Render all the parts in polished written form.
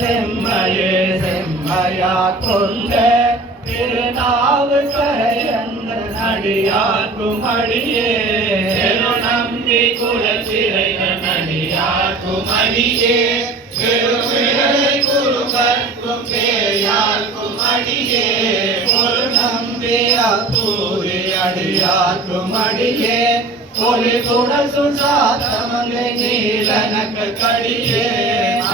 செம்மையே செம்மையா கொண்ட திருநாவுக்கரையங்கள் அடியார்க்கும் அடியே நம்பி குலச்சிறைகள் அடியார்க்கும் அடியே பெருமிழலை குருகற்கும் பேயார்க்கும் அடியே ஒரு நம்பியா கூறி அடியார்க்கும் அடியே ஒலி துணசு சாதமங்கை நீலனக்கு கடியே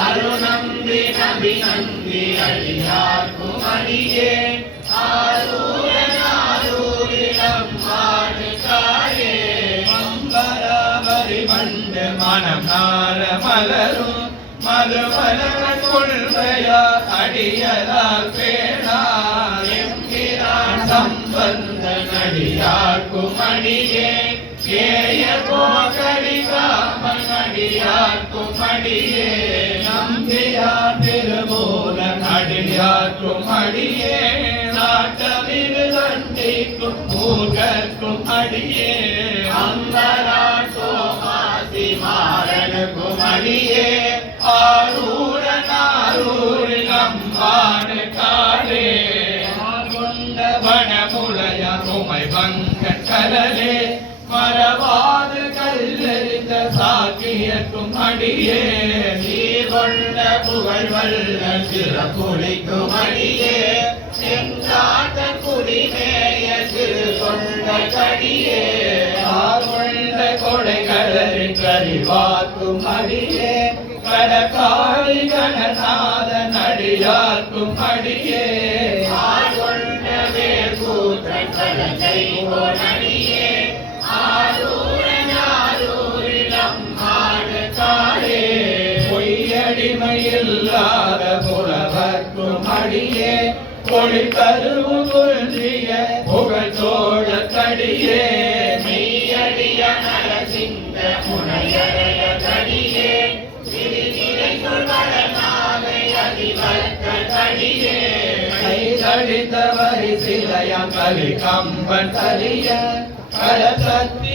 அருநம்பி நபி நம்பி அடியார்க்கும் அடியே ஆரூரிடம் மாடு காயே மம்பராபரி மண்டு மனம் நார மலரும் மதுமலர கொள்கையா அடியதால் பேணா எம்பிரான் சம்பந்த நடியார்க்கும் அடியே கேய கோகடி காமன் அடியார்க்கும் அடியே நம்பியா திருமூல அடியார்க்கும் அடியே நாட்டமிகு தண்டிக்கும் மூகர்க்கும் அடியே அம்பரான் சோமாசி மாறனுக்கும் அடியே ஆரூரில் அம்பாடு காலே கொண்ட வனமுளைய உமை பங்க கலலே மரவாது கல்லெறிந்த சாக்கியக்கும் அடியே நீர் கொண்ட புகழ் வல்ல சிறப்புளிக்கும் அடியே செங்காட்ட குடிமேய சிறு கொண்ட கடியே கொண்ட கொடைகளின் கரிவாக்கும் அடியே கடகாரி கணநாத நடியார்க்கும் அடியே கொண்ட வேர் கூற்ற கலங்கை நடியே பொய்யடிமையில்லாத புலவர்க்கும் அடியே பொழி கருவு கொள்றிய புகழ் சோழ கடியே மெய்யடிய நரசிங்க முனையறைய கடியே கைதடித்த வரி சிலையம் கலி கம்பன் கலிய கலசத்தி